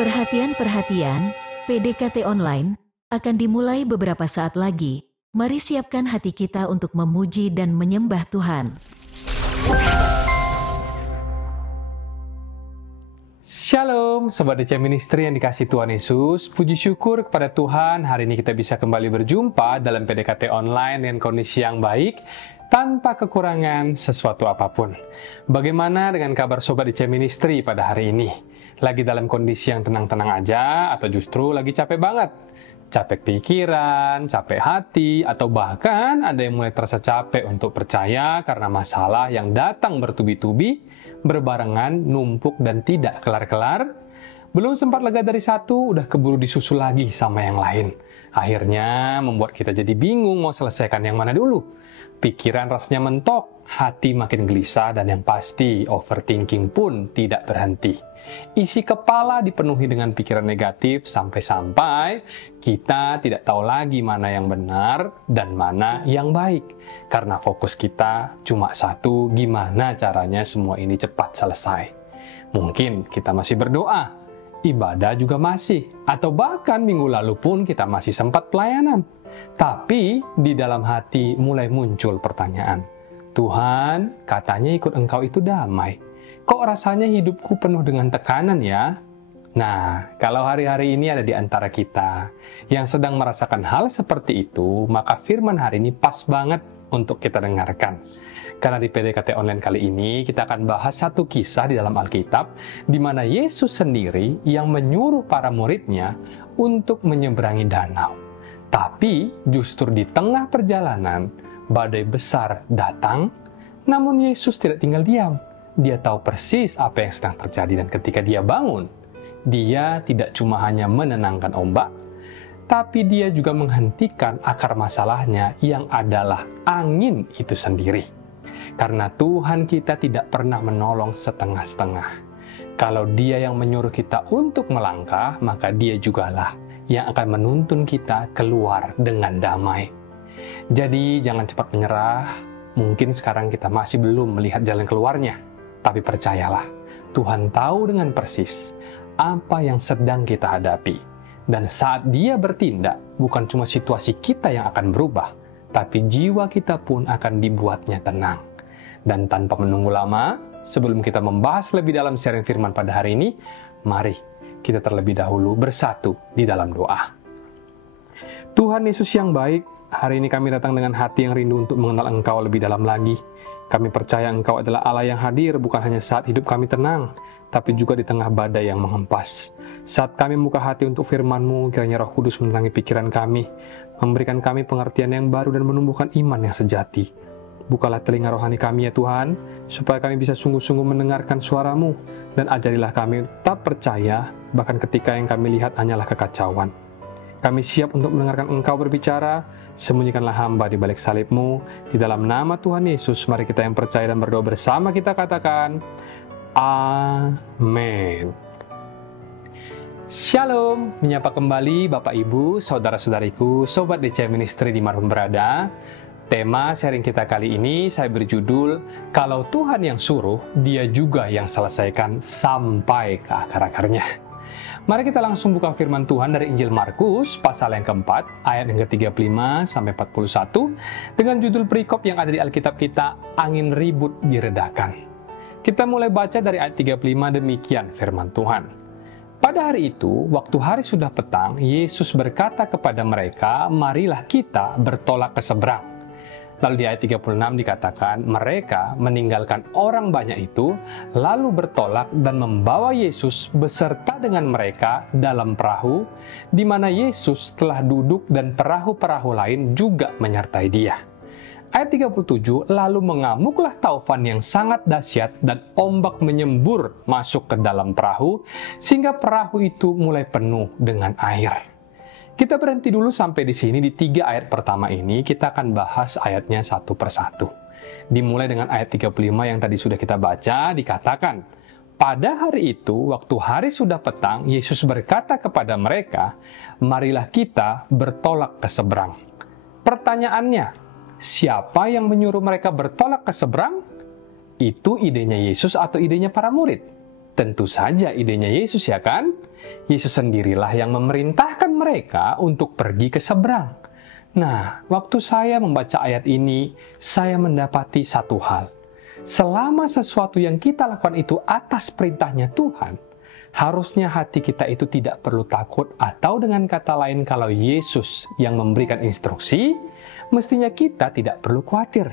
Perhatian, PDKT Online akan dimulai beberapa saat lagi. Mari siapkan hati kita untuk memuji dan menyembah Tuhan. Shalom, Sobat DC Ministry yang dikasihi Tuhan Yesus. Puji syukur kepada Tuhan, hari ini kita bisa kembali berjumpa dalam PDKT Online dengan kondisi yang baik, tanpa kekurangan sesuatu apapun. Bagaimana dengan kabar Sobat DC Ministry pada hari ini? Lagi dalam kondisi yang tenang-tenang aja, atau justru lagi capek banget? Capek pikiran, capek hati, atau bahkan ada yang mulai terasa capek untuk percaya karena masalah yang datang bertubi-tubi, berbarengan, numpuk, dan tidak kelar-kelar. Belum sempat lega dari satu, udah keburu disusul lagi sama yang lain. Akhirnya membuat kita jadi bingung mau selesaikan yang mana dulu. Pikiran rasanya mentok, hati makin gelisah, dan yang pasti overthinking pun tidak berhenti. Isi kepala dipenuhi dengan pikiran negatif sampai-sampai kita tidak tahu lagi mana yang benar dan mana yang baik. Karena fokus kita cuma satu, gimana caranya semua ini cepat selesai. Mungkin kita masih berdoa, ibadah juga masih, atau bahkan minggu lalu pun kita masih sempat pelayanan. Tapi di dalam hati mulai muncul pertanyaan, Tuhan, katanya ikut Engkau itu damai. Kok rasanya hidupku penuh dengan tekanan ya? Nah, kalau hari-hari ini ada di antara kita yang sedang merasakan hal seperti itu, maka firman hari ini pas banget untuk kita dengarkan. Karena di PDKT Online kali ini, kita akan bahas satu kisah di dalam Alkitab, di mana Yesus sendiri yang menyuruh para muridnya untuk menyeberangi danau. Tapi justru di tengah perjalanan, badai besar datang, namun Yesus tidak tinggal diam. Dia tahu persis apa yang sedang terjadi, dan ketika dia bangun, dia tidak cuma hanya menenangkan ombak, tapi dia juga menghentikan akar masalahnya yang adalah angin itu sendiri. Karena Tuhan kita tidak pernah menolong setengah-setengah. Kalau dia yang menyuruh kita untuk melangkah, maka dia jugalah yang akan menuntun kita keluar dengan damai. Jadi jangan cepat menyerah, mungkin sekarang kita masih belum melihat jalan keluarnya. Tapi percayalah, Tuhan tahu dengan persis apa yang sedang kita hadapi. Dan saat Dia bertindak, bukan cuma situasi kita yang akan berubah, tapi jiwa kita pun akan dibuatnya tenang. Dan tanpa menunggu lama, sebelum kita membahas lebih dalam sharing firman pada hari ini, mari kita terlebih dahulu bersatu di dalam doa. Tuhan Yesus yang baik, hari ini kami datang dengan hati yang rindu untuk mengenal Engkau lebih dalam lagi. Kami percaya Engkau adalah Allah yang hadir bukan hanya saat hidup kami tenang, tapi juga di tengah badai yang menghempas. Saat kami membuka hati untuk firman-Mu, kiranya Roh Kudus menerangi pikiran kami, memberikan kami pengertian yang baru dan menumbuhkan iman yang sejati. Bukalah telinga rohani kami ya Tuhan, supaya kami bisa sungguh-sungguh mendengarkan suara-Mu, dan ajarilah kami tetap percaya, bahkan ketika yang kami lihat hanyalah kekacauan. Kami siap untuk mendengarkan Engkau berbicara, sembunyikanlah hamba di balik salib-Mu. Di dalam nama Tuhan Yesus, mari kita yang percaya dan berdoa bersama kita katakan, Amin. Shalom, menyapa kembali Bapak Ibu, Saudara-saudariku, Sobat DC Ministry dimanapun berada. Tema sharing kita kali ini saya berjudul, Kalau Tuhan yang suruh, Dia juga yang selesaikan sampai ke akar-akarnya. Mari kita langsung buka firman Tuhan dari Injil Markus, pasal yang keempat, ayat yang ke-35 sampai 41, dengan judul perikop yang ada di Alkitab kita, Angin Ribut Diredakan. Kita mulai baca dari ayat 35, demikian firman Tuhan. Pada hari itu, waktu hari sudah petang, Yesus berkata kepada mereka, marilah kita bertolak ke seberang. Lalu di ayat 36 dikatakan, mereka meninggalkan orang banyak itu, lalu bertolak dan membawa Yesus beserta dengan mereka dalam perahu, di mana Yesus telah duduk dan perahu-perahu lain juga menyertai Dia. Ayat 37, lalu mengamuklah taufan yang sangat dahsyat dan ombak menyembur masuk ke dalam perahu, sehingga perahu itu mulai penuh dengan air. Kita berhenti dulu sampai di sini, di 3 ayat pertama ini, kita akan bahas ayatnya satu persatu. Dimulai dengan ayat 35 yang tadi sudah kita baca, dikatakan, pada hari itu, waktu hari sudah petang, Yesus berkata kepada mereka, marilah kita bertolak ke seberang. Pertanyaannya, siapa yang menyuruh mereka bertolak ke seberang? Itu idenya Yesus atau idenya para murid? Tentu saja idenya Yesus, ya kan? Yesus sendirilah yang memerintahkan mereka untuk pergi ke seberang. Nah, waktu saya membaca ayat ini, saya mendapati satu hal. Selama sesuatu yang kita lakukan itu atas perintahnya Tuhan, harusnya hati kita itu tidak perlu takut, atau dengan kata lain, kalau Yesus yang memberikan instruksi, mestinya kita tidak perlu khawatir.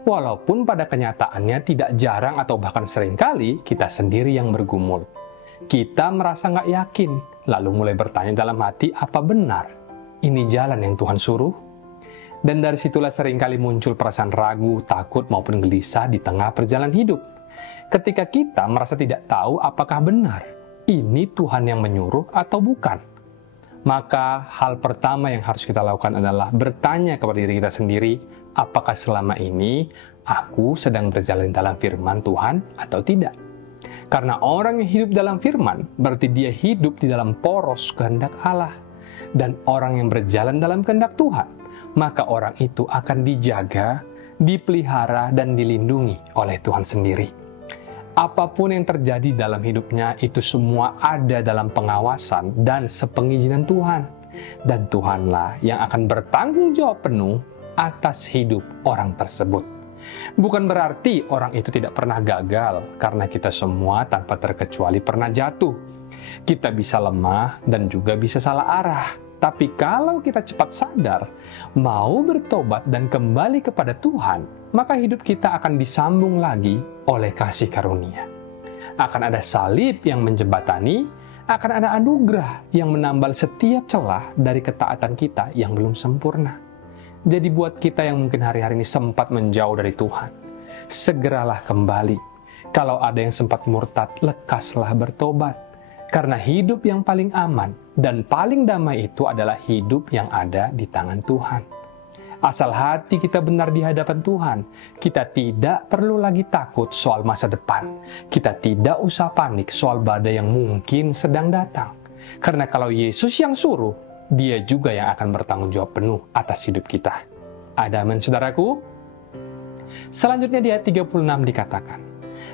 Walaupun pada kenyataannya tidak jarang atau bahkan seringkali kita sendiri yang bergumul. Kita merasa nggak yakin, lalu mulai bertanya dalam hati, apa benar ini jalan yang Tuhan suruh? Dan dari situlah seringkali muncul perasaan ragu, takut, maupun gelisah di tengah perjalanan hidup. Ketika kita merasa tidak tahu apakah benar ini Tuhan yang menyuruh atau bukan. Maka hal pertama yang harus kita lakukan adalah bertanya kepada diri kita sendiri, apakah selama ini aku sedang berjalan dalam firman Tuhan atau tidak? Karena orang yang hidup dalam firman, berarti dia hidup di dalam poros kehendak Allah. Dan orang yang berjalan dalam kehendak Tuhan, maka orang itu akan dijaga, dipelihara, dan dilindungi oleh Tuhan sendiri. Apapun yang terjadi dalam hidupnya, itu semua ada dalam pengawasan dan sepengizinan Tuhan. Dan Tuhanlah yang akan bertanggung jawab penuh atas hidup orang tersebut. Bukan berarti orang itu tidak pernah gagal, karena kita semua tanpa terkecuali pernah jatuh. Kita bisa lemah dan juga bisa salah arah. Tapi kalau kita cepat sadar, mau bertobat dan kembali kepada Tuhan, maka hidup kita akan disambung lagi oleh kasih karunia. Akan ada salib yang menjembatani, akan ada anugerah yang menambal setiap celah dari ketaatan kita yang belum sempurna. Jadi buat kita yang mungkin hari-hari ini sempat menjauh dari Tuhan, segeralah kembali. Kalau ada yang sempat murtad, lekaslah bertobat. Karena hidup yang paling aman dan paling damai itu adalah hidup yang ada di tangan Tuhan. Asal hati kita benar di hadapan Tuhan, kita tidak perlu lagi takut soal masa depan. Kita tidak usah panik soal badai yang mungkin sedang datang. Karena kalau Yesus yang suruh, Dia juga yang akan bertanggung jawab penuh atas hidup kita. Ada amin, saudaraku? Selanjutnya di ayat 36 dikatakan,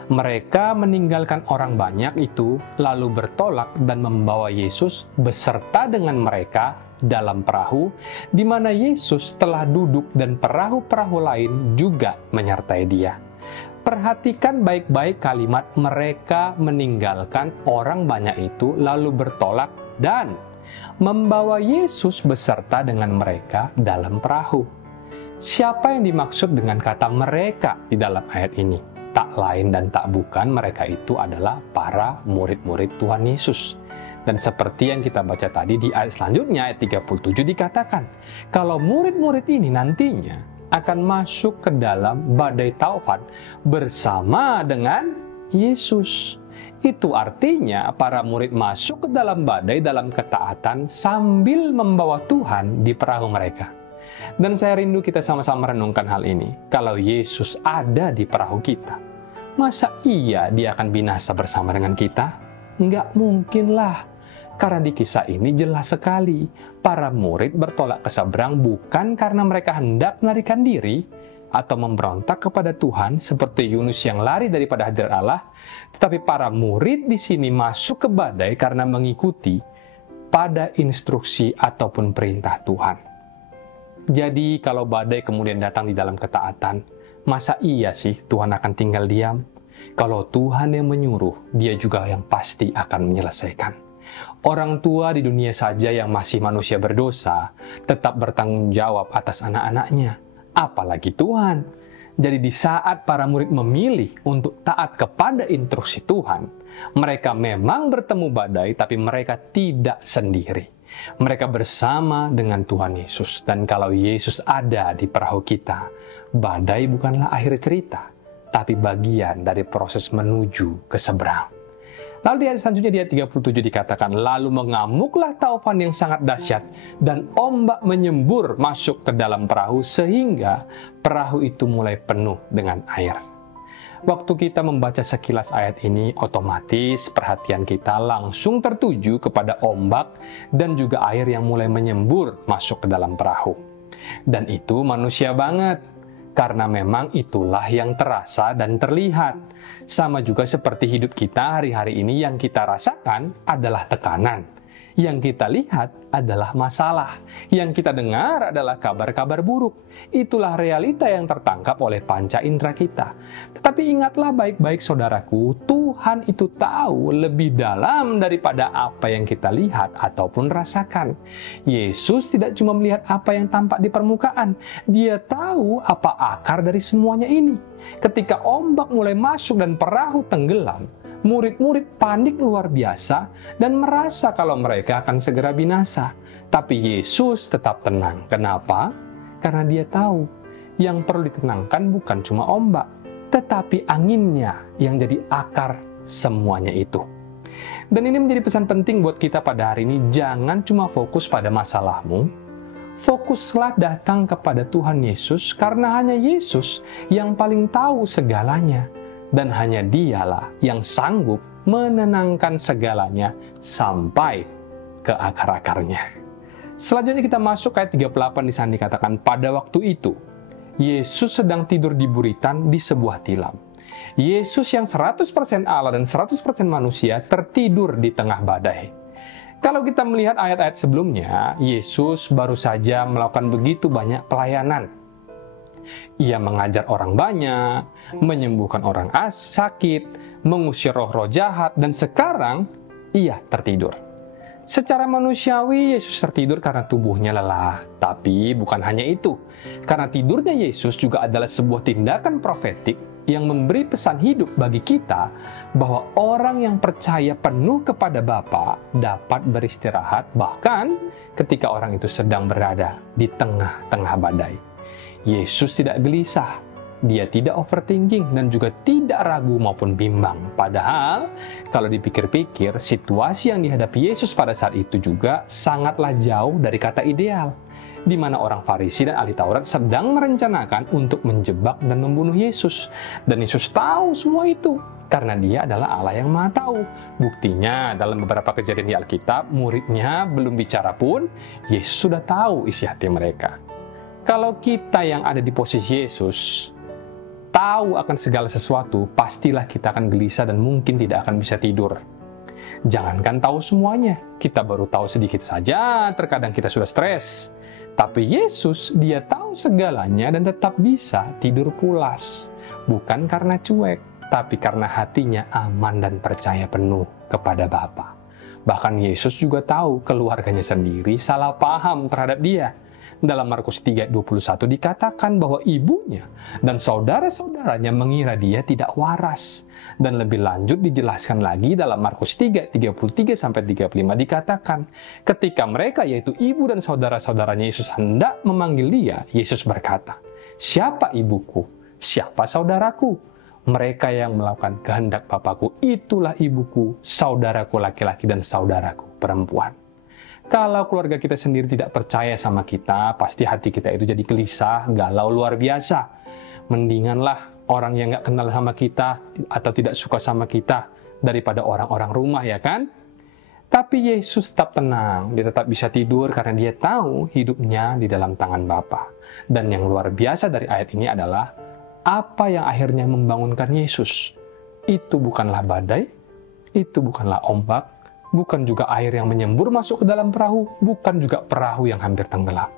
mereka meninggalkan orang banyak itu, lalu bertolak dan membawa Yesus beserta dengan mereka dalam perahu, di mana Yesus telah duduk dan perahu-perahu lain juga menyertai Dia. Perhatikan baik-baik kalimat mereka meninggalkan orang banyak itu, lalu bertolak dan membawa Yesus beserta dengan mereka dalam perahu. Siapa yang dimaksud dengan kata mereka di dalam ayat ini? Tak lain dan tak bukan, mereka itu adalah para murid-murid Tuhan Yesus. Dan seperti yang kita baca tadi di ayat selanjutnya, ayat 37 dikatakan, kalau murid-murid ini nantinya akan masuk ke dalam badai taufan bersama dengan Yesus. Itu artinya para murid masuk ke dalam badai dalam ketaatan sambil membawa Tuhan di perahu mereka. Dan saya rindu kita sama-sama renungkan hal ini. Kalau Yesus ada di perahu kita, masa iya Dia akan binasa bersama dengan kita? Enggak mungkinlah. Karena di kisah ini jelas sekali, para murid bertolak ke seberang bukan karena mereka hendak melarikan diri atau memberontak kepada Tuhan seperti Yunus yang lari daripada hadirat Allah, tetapi para murid di sini masuk ke badai karena mengikuti pada instruksi ataupun perintah Tuhan. Jadi kalau badai kemudian datang di dalam ketaatan, masa iya sih Tuhan akan tinggal diam? Kalau Tuhan yang menyuruh, Dia juga yang pasti akan menyelesaikan. Orang tua di dunia saja yang masih manusia berdosa, tetap bertanggung jawab atas anak-anaknya. Apalagi Tuhan. Jadi di saat para murid memilih untuk taat kepada instruksi Tuhan, mereka memang bertemu badai, tapi mereka tidak sendiri. Mereka bersama dengan Tuhan Yesus. Dan kalau Yesus ada di perahu kita, badai bukanlah akhir cerita, tapi bagian dari proses menuju ke seberang. Lalu di ayat selanjutnya di ayat 37 dikatakan, lalu mengamuklah taufan yang sangat dahsyat, dan ombak menyembur masuk ke dalam perahu, sehingga perahu itu mulai penuh dengan air. Waktu kita membaca sekilas ayat ini, otomatis perhatian kita langsung tertuju kepada ombak dan juga air yang mulai menyembur masuk ke dalam perahu. Dan itu manusia banget. karena memang itulah yang terasa dan terlihat. Sama juga seperti hidup kita hari-hari ini, yang kita rasakan adalah tekanan. Yang kita lihat adalah masalah. Yang kita dengar adalah kabar-kabar buruk. Itulah realita yang tertangkap oleh panca indera kita. Tetapi ingatlah baik-baik saudaraku, Tuhan itu tahu lebih dalam daripada apa yang kita lihat ataupun rasakan. Yesus tidak cuma melihat apa yang tampak di permukaan. Dia tahu apa akar dari semuanya ini. Ketika ombak mulai masuk dan perahu tenggelam, murid-murid panik luar biasa dan merasa kalau mereka akan segera binasa. Tapi Yesus tetap tenang. Kenapa? Karena dia tahu yang perlu ditenangkan bukan cuma ombak, tetapi anginnya yang jadi akar semuanya itu. Dan ini menjadi pesan penting buat kita pada hari ini. Jangan cuma fokus pada masalahmu, fokuslah datang kepada Tuhan Yesus, karena hanya Yesus yang paling tahu segalanya. Dan hanya dialah yang sanggup menenangkan segalanya sampai ke akar-akarnya. Selanjutnya kita masuk ayat 38, di sana dikatakan, pada waktu itu, Yesus sedang tidur di buritan di sebuah tilam. Yesus yang 100% Allah dan 100% manusia tertidur di tengah badai. Kalau kita melihat ayat-ayat sebelumnya, Yesus baru saja melakukan begitu banyak pelayanan. Ia mengajar orang banyak, menyembuhkan orang sakit, mengusir roh-roh jahat, dan sekarang ia tertidur. Secara manusiawi, Yesus tertidur karena tubuhnya lelah. Tapi bukan hanya itu. Karena tidurnya Yesus juga adalah sebuah tindakan profetik yang memberi pesan hidup bagi kita bahwa orang yang percaya penuh kepada Bapa dapat beristirahat bahkan ketika orang itu sedang berada di tengah-tengah badai. Yesus tidak gelisah, dia tidak overthinking dan juga tidak ragu maupun bimbang. Padahal, kalau dipikir-pikir, situasi yang dihadapi Yesus pada saat itu juga sangatlah jauh dari kata ideal, di mana orang Farisi dan ahli Taurat sedang merencanakan untuk menjebak dan membunuh Yesus. Dan Yesus tahu semua itu, karena dia adalah Allah yang Maha Tahu. Buktinya, dalam beberapa kejadian di Alkitab, muridnya belum bicara pun, Yesus sudah tahu isi hati mereka. Kalau kita yang ada di posisi Yesus tahu akan segala sesuatu, pastilah kita akan gelisah dan mungkin tidak akan bisa tidur. Jangankan tahu semuanya, kita baru tahu sedikit saja, terkadang kita sudah stres. Tapi Yesus, dia tahu segalanya dan tetap bisa tidur pulas. Bukan karena cuek, tapi karena hatinya aman dan percaya penuh kepada Bapa. Bahkan Yesus juga tahu keluarganya sendiri salah paham terhadap dia. Dalam Markus 3:21 dikatakan bahwa ibunya dan saudara-saudaranya mengira dia tidak waras. Dan lebih lanjut dijelaskan lagi dalam Markus 3:33-35 dikatakan, ketika mereka yaitu ibu dan saudara-saudaranya Yesus hendak memanggil dia, Yesus berkata, "Siapa ibuku? Siapa saudaraku? Mereka yang melakukan kehendak Bapakku, itulah ibuku, saudaraku laki-laki dan saudaraku perempuan." Kalau keluarga kita sendiri tidak percaya sama kita, pasti hati kita itu jadi gelisah, galau luar biasa. Mendinganlah orang yang gak kenal sama kita atau tidak suka sama kita daripada orang-orang rumah, ya kan? Tapi Yesus tetap tenang, dia tetap bisa tidur karena dia tahu hidupnya di dalam tangan Bapa. Dan yang luar biasa dari ayat ini adalah apa yang akhirnya membangunkan Yesus. Itu bukanlah badai, itu bukanlah ombak, bukan juga air yang menyembur masuk ke dalam perahu, bukan juga perahu yang hampir tenggelam.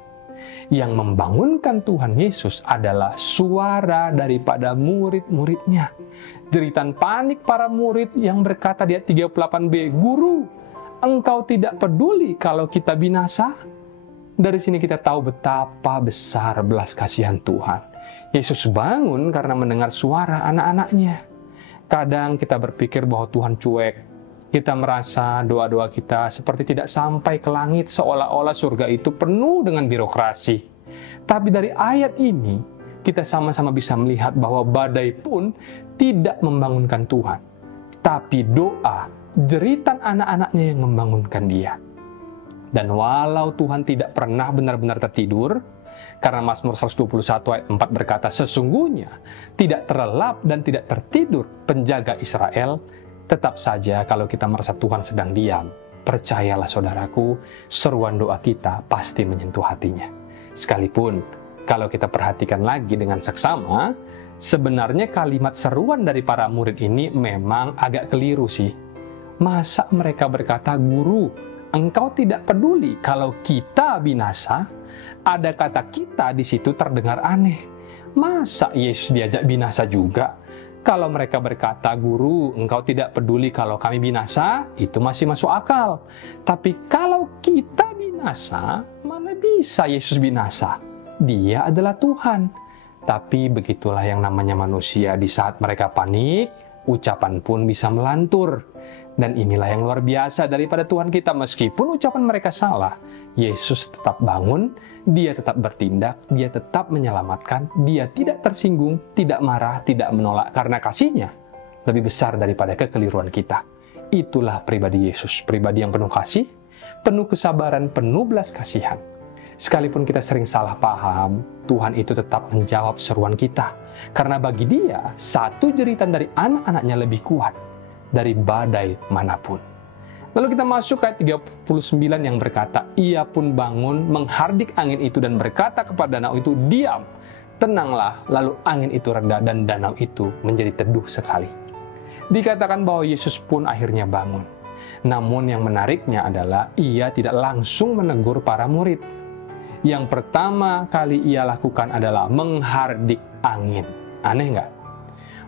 Yang membangunkan Tuhan Yesus adalah suara daripada murid-muridnya. Jeritan panik para murid yang berkata di ayat 38b, "Guru, engkau tidak peduli kalau kita binasa?" Dari sini kita tahu betapa besar belas kasihan Tuhan. Yesus bangun karena mendengar suara anak-anaknya. Kadang kita berpikir bahwa Tuhan cuek. Kita merasa doa-doa kita seperti tidak sampai ke langit, seolah-olah surga itu penuh dengan birokrasi. Tapi dari ayat ini, kita sama-sama bisa melihat bahwa badai pun tidak membangunkan Tuhan. Tapi doa, jeritan anak-anaknya yang membangunkan dia. Dan walau Tuhan tidak pernah benar-benar tertidur, karena Mazmur 121 ayat 4 berkata, "Sesungguhnya tidak terlelap dan tidak tertidur penjaga Israel," tetap saja kalau kita merasa Tuhan sedang diam, percayalah saudaraku, seruan doa kita pasti menyentuh hatinya. Sekalipun Kalau kita perhatikan lagi dengan seksama, sebenarnya kalimat seruan dari para murid ini memang agak keliru sih. Masa mereka berkata, "Guru, engkau tidak peduli kalau kita binasa?" Ada kata "kita" di situ terdengar aneh. Masa Yesus diajak binasa juga? Kalau mereka berkata, "Guru, engkau tidak peduli kalau kami binasa," itu masih masuk akal. Tapi kalau kita binasa, mana bisa Yesus binasa? Dia adalah Tuhan. Tapi begitulah yang namanya manusia. Di saat mereka panik, ucapan pun bisa melantur. Dan inilah yang luar biasa daripada Tuhan kita. Meskipun ucapan mereka salah, Yesus tetap bangun, dia tetap bertindak, dia tetap menyelamatkan, dia tidak tersinggung, tidak marah, tidak menolak. Karena kasihnya lebih besar daripada kekeliruan kita. Itulah pribadi Yesus, pribadi yang penuh kasih, penuh kesabaran, penuh belas kasihan. Sekalipun kita sering salah paham, Tuhan itu tetap menjawab seruan kita. Karena bagi dia, satu jeritan dari anak-anaknya lebih kuat dari badai manapun. Lalu kita masuk ke ayat 39 yang berkata, "Ia pun bangun, menghardik angin itu dan berkata kepada danau itu, 'Diam, tenanglah.' Lalu angin itu reda dan danau itu menjadi teduh sekali." Dikatakan bahwa Yesus pun akhirnya bangun. Namun yang menariknya adalah ia tidak langsung menegur para murid. Yang pertama kali ia lakukan adalah menghardik angin. Aneh nggak?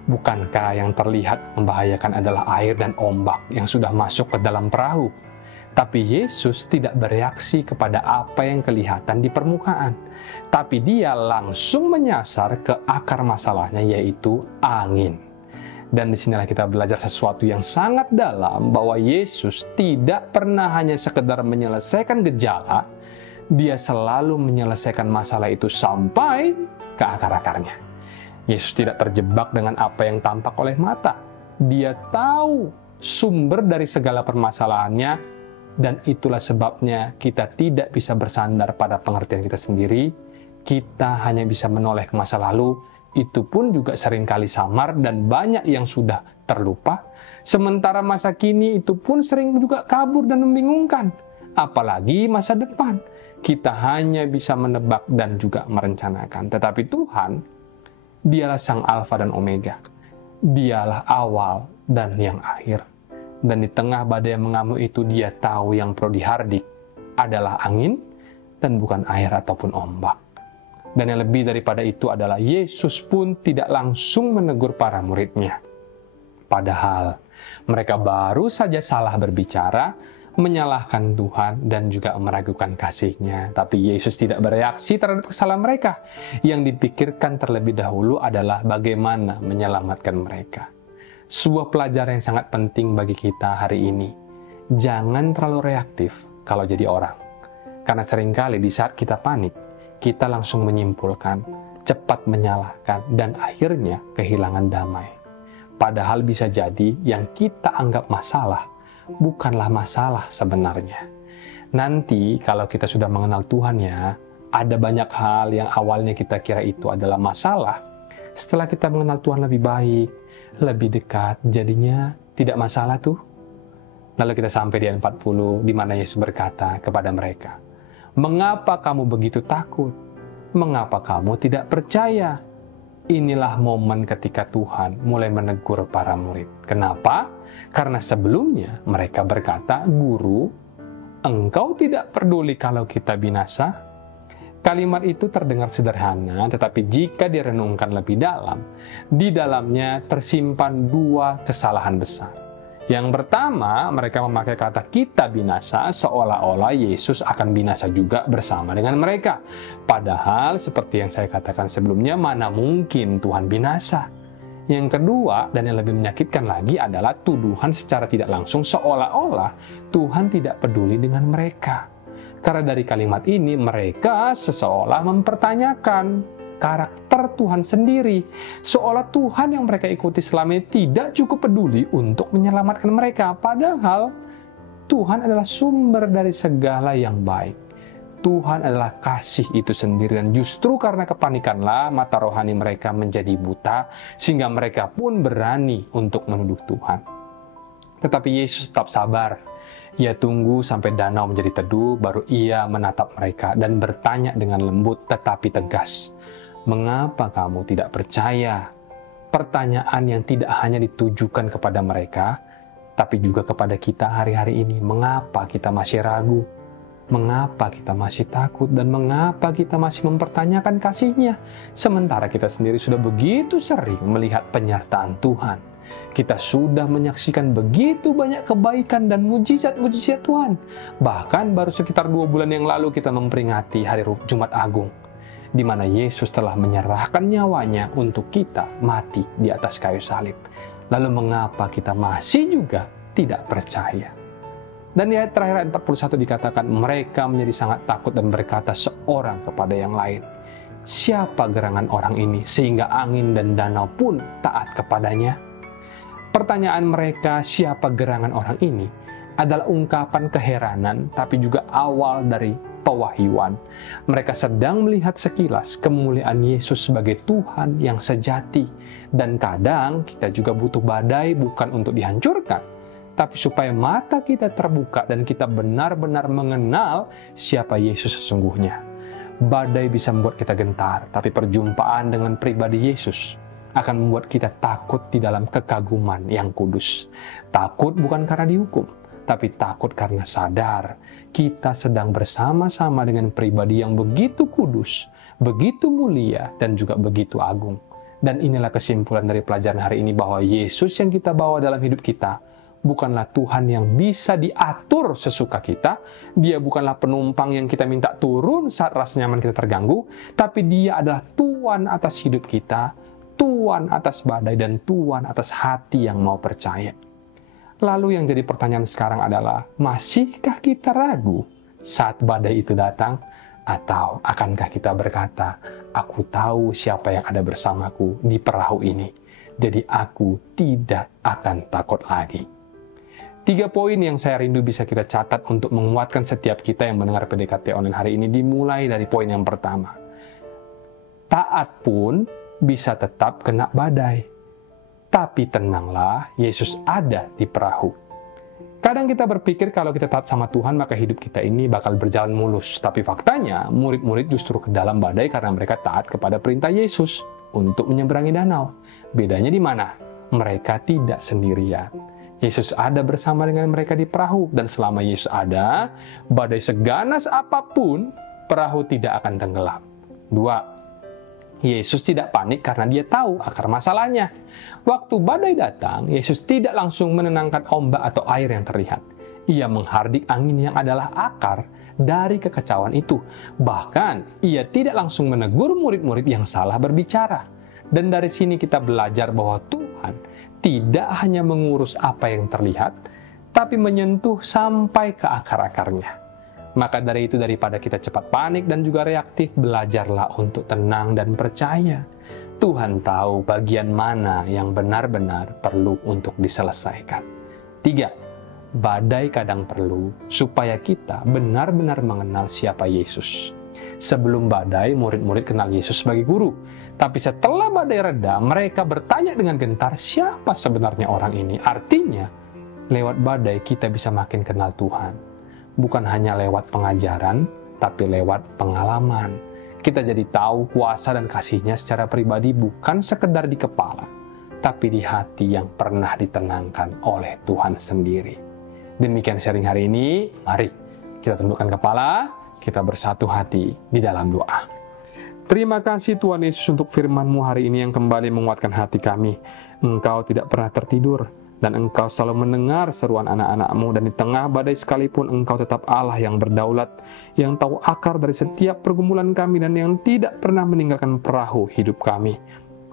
Bukankah yang terlihat membahayakan adalah air dan ombak yang sudah masuk ke dalam perahu? Tapi Yesus tidak bereaksi kepada apa yang kelihatan di permukaan. Tapi dia langsung menyasar ke akar masalahnya, yaitu angin. Dan disinilah kita belajar sesuatu yang sangat dalam, bahwa Yesus tidak pernah hanya sekedar menyelesaikan gejala, dia selalu menyelesaikan masalah itu sampai ke akar-akarnya. Yesus tidak terjebak dengan apa yang tampak oleh mata. Dia tahu sumber dari segala permasalahannya, dan itulah sebabnya kita tidak bisa bersandar pada pengertian kita sendiri. Kita hanya bisa menoleh ke masa lalu, itu pun juga seringkali samar dan banyak yang sudah terlupa. Sementara masa kini itu pun sering juga kabur dan membingungkan. Apalagi masa depan. Kita hanya bisa menebak dan juga merencanakan. Tetapi Tuhan, dialah sang Alfa dan Omega. Dialah awal dan yang akhir. Dan di tengah badai yang mengamuk itu, dia tahu yang perlu dihardik adalah angin dan bukan air ataupun ombak. Dan yang lebih daripada itu adalah Yesus pun tidak langsung menegur para muridnya. Padahal mereka baru saja salah berbicara, menyalahkan Tuhan dan juga meragukan kasih-Nya. Tapi Yesus tidak bereaksi terhadap kesalahan mereka. Yang dipikirkan terlebih dahulu adalah bagaimana menyelamatkan mereka. Sebuah pelajaran yang sangat penting bagi kita hari ini. Jangan terlalu reaktif kalau jadi orang. Karena seringkali di saat kita panik, kita langsung menyimpulkan, cepat menyalahkan, dan akhirnya kehilangan damai. Padahal bisa jadi yang kita anggap masalah bukanlah masalah sebenarnya. Nanti kalau kita sudah mengenal Tuhan ya, ada banyak hal yang awalnya kita kira itu adalah masalah. Setelah kita mengenal Tuhan lebih baik, lebih dekat, jadinya tidak masalah tuh. Lalu kita sampai di ayat 40, di mana Yesus berkata kepada mereka, "Mengapa kamu begitu takut? Mengapa kamu tidak percaya?" Inilah momen ketika Tuhan mulai menegur para murid. Kenapa? Karena sebelumnya mereka berkata, "Guru, engkau tidak peduli kalau kita binasa?" Kalimat itu terdengar sederhana, tetapi jika direnungkan lebih dalam, di dalamnya tersimpan dua kesalahan besar. Yang pertama, mereka memakai kata "kita binasa" seolah-olah Yesus akan binasa juga bersama dengan mereka. Padahal seperti yang saya katakan sebelumnya, mana mungkin Tuhan binasa. Yang kedua, dan yang lebih menyakitkan lagi adalah tuduhan secara tidak langsung seolah-olah Tuhan tidak peduli dengan mereka. Karena dari kalimat ini mereka seolah mempertanyakan karakter Tuhan sendiri. Seolah Tuhan yang mereka ikuti selama ini tidak cukup peduli untuk menyelamatkan mereka. Padahal Tuhan adalah sumber dari segala yang baik. Tuhan adalah kasih itu sendiri. Dan justru karena kepanikanlah mata rohani mereka menjadi buta, sehingga mereka pun berani untuk menuduh Tuhan. Tetapi Yesus tetap sabar. Ia tunggu sampai danau menjadi teduh, baru ia menatap mereka dan bertanya dengan lembut tetapi tegas. Mengapa kamu tidak percaya? Pertanyaan yang tidak hanya ditujukan kepada mereka, tapi juga kepada kita hari-hari ini. Mengapa kita masih ragu? Mengapa kita masih takut? Dan mengapa kita masih mempertanyakan kasih-Nya? Sementara kita sendiri sudah begitu sering melihat penyertaan Tuhan. Kita sudah menyaksikan begitu banyak kebaikan dan mujizat-mujizat Tuhan. Bahkan baru sekitar 2 bulan yang lalu kita memperingati hari Jumat Agung, di mana Yesus telah menyerahkan nyawanya untuk kita mati di atas kayu salib. Lalu mengapa kita masih juga tidak percaya? Dan di ayat terakhir ayat 41 dikatakan, mereka menjadi sangat takut dan berkata seorang kepada yang lain, siapa gerangan orang ini sehingga angin dan danau pun taat kepadanya? Pertanyaan mereka, siapa gerangan orang ini, adalah ungkapan keheranan, tapi juga awal dari pewahyuan. Mereka sedang melihat sekilas kemuliaan Yesus sebagai Tuhan yang sejati. Dan kadang kita juga butuh badai bukan untuk dihancurkan, tapi supaya mata kita terbuka dan kita benar-benar mengenal siapa Yesus sesungguhnya. Badai bisa membuat kita gentar, tapi perjumpaan dengan pribadi Yesus akan membuat kita takut di dalam kekaguman yang kudus. Takut bukan karena dihukum, tapi takut karena sadar kita sedang bersama-sama dengan pribadi yang begitu kudus, begitu mulia, dan juga begitu agung. Dan inilah kesimpulan dari pelajaran hari ini, bahwa Yesus yang kita bawa dalam hidup kita bukanlah Tuhan yang bisa diatur sesuka kita. Dia bukanlah penumpang yang kita minta turun saat rasa nyaman kita terganggu, tapi Dia adalah Tuhan atas hidup kita, Tuhan atas badai, dan Tuhan atas hati yang mau percaya. Lalu yang jadi pertanyaan sekarang adalah, masihkah kita ragu saat badai itu datang? Atau akankah kita berkata, aku tahu siapa yang ada bersamaku di perahu ini, jadi aku tidak akan takut lagi. 3 poin yang saya rindu bisa kita catat untuk menguatkan setiap kita yang mendengar PDKT online hari ini, dimulai dari poin yang pertama. Taat pun bisa tetap kena badai. Tapi tenanglah, Yesus ada di perahu. Kadang kita berpikir kalau kita taat sama Tuhan, maka hidup kita ini bakal berjalan mulus. Tapi faktanya, murid-murid justru ke dalam badai karena mereka taat kepada perintah Yesus untuk menyeberangi danau. Bedanya di mana? Mereka tidak sendirian. Yesus ada bersama dengan mereka di perahu, dan selama Yesus ada, badai seganas apapun, perahu tidak akan tenggelam. 2. Yesus tidak panik karena Dia tahu akar masalahnya. Waktu badai datang, Yesus tidak langsung menenangkan ombak atau air yang terlihat. Ia menghardik angin yang adalah akar dari kekacauan itu. Bahkan, Ia tidak langsung menegur murid-murid yang salah berbicara. Dan dari sini kita belajar bahwa Tuhan tidak hanya mengurus apa yang terlihat, tapi menyentuh sampai ke akar-akarnya. Maka dari itu, daripada kita cepat panik dan juga reaktif, belajarlah untuk tenang dan percaya. Tuhan tahu bagian mana yang benar-benar perlu untuk diselesaikan. 3. Badai kadang perlu supaya kita benar-benar mengenal siapa Yesus. Sebelum badai, murid-murid kenal Yesus sebagai guru. Tapi setelah badai reda, mereka bertanya dengan gentar, siapa sebenarnya orang ini? Artinya, lewat badai kita bisa makin kenal Tuhan. Bukan hanya lewat pengajaran, tapi lewat pengalaman. Kita jadi tahu kuasa dan kasih-Nya secara pribadi, bukan sekedar di kepala, tapi di hati yang pernah ditenangkan oleh Tuhan sendiri. Demikian sharing hari ini. Mari kita tundukkan kepala, kita bersatu hati di dalam doa. Terima kasih Tuhan Yesus untuk firman-Mu hari ini yang kembali menguatkan hati kami. Engkau tidak pernah tertidur, dan Engkau selalu mendengar seruan anak-anak-Mu, dan di tengah badai sekalipun Engkau tetap Allah yang berdaulat, yang tahu akar dari setiap pergumulan kami, dan yang tidak pernah meninggalkan perahu hidup kami.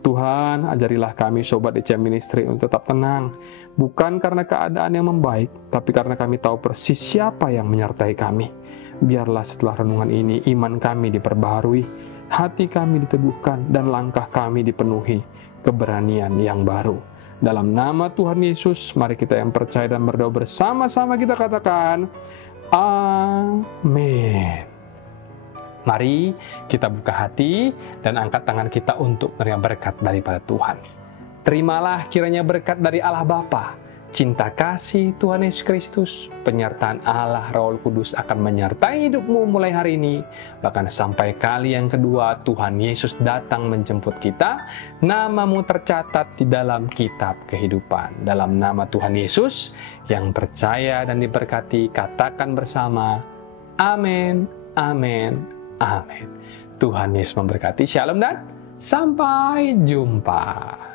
Tuhan, ajarilah kami Sobat DC Ministry untuk tetap tenang, bukan karena keadaan yang membaik, tapi karena kami tahu persis siapa yang menyertai kami. Biarlah setelah renungan ini, iman kami diperbaharui, hati kami diteguhkan, dan langkah kami dipenuhi keberanian yang baru. Dalam nama Tuhan Yesus, mari kita yang percaya dan berdoa bersama-sama kita katakan, amin. Mari kita buka hati dan angkat tangan kita untuk menerima berkat daripada Tuhan. Terimalah kiranya berkat dari Allah Bapa, cinta kasih Tuhan Yesus Kristus, penyertaan Allah Roh Kudus akan menyertai hidupmu mulai hari ini, bahkan sampai kali yang kedua Tuhan Yesus datang menjemput kita, namamu tercatat di dalam kitab kehidupan. Dalam nama Tuhan Yesus, yang percaya dan diberkati, katakan bersama, amin, amin, amin. Tuhan Yesus memberkati. Shalom dan sampai jumpa.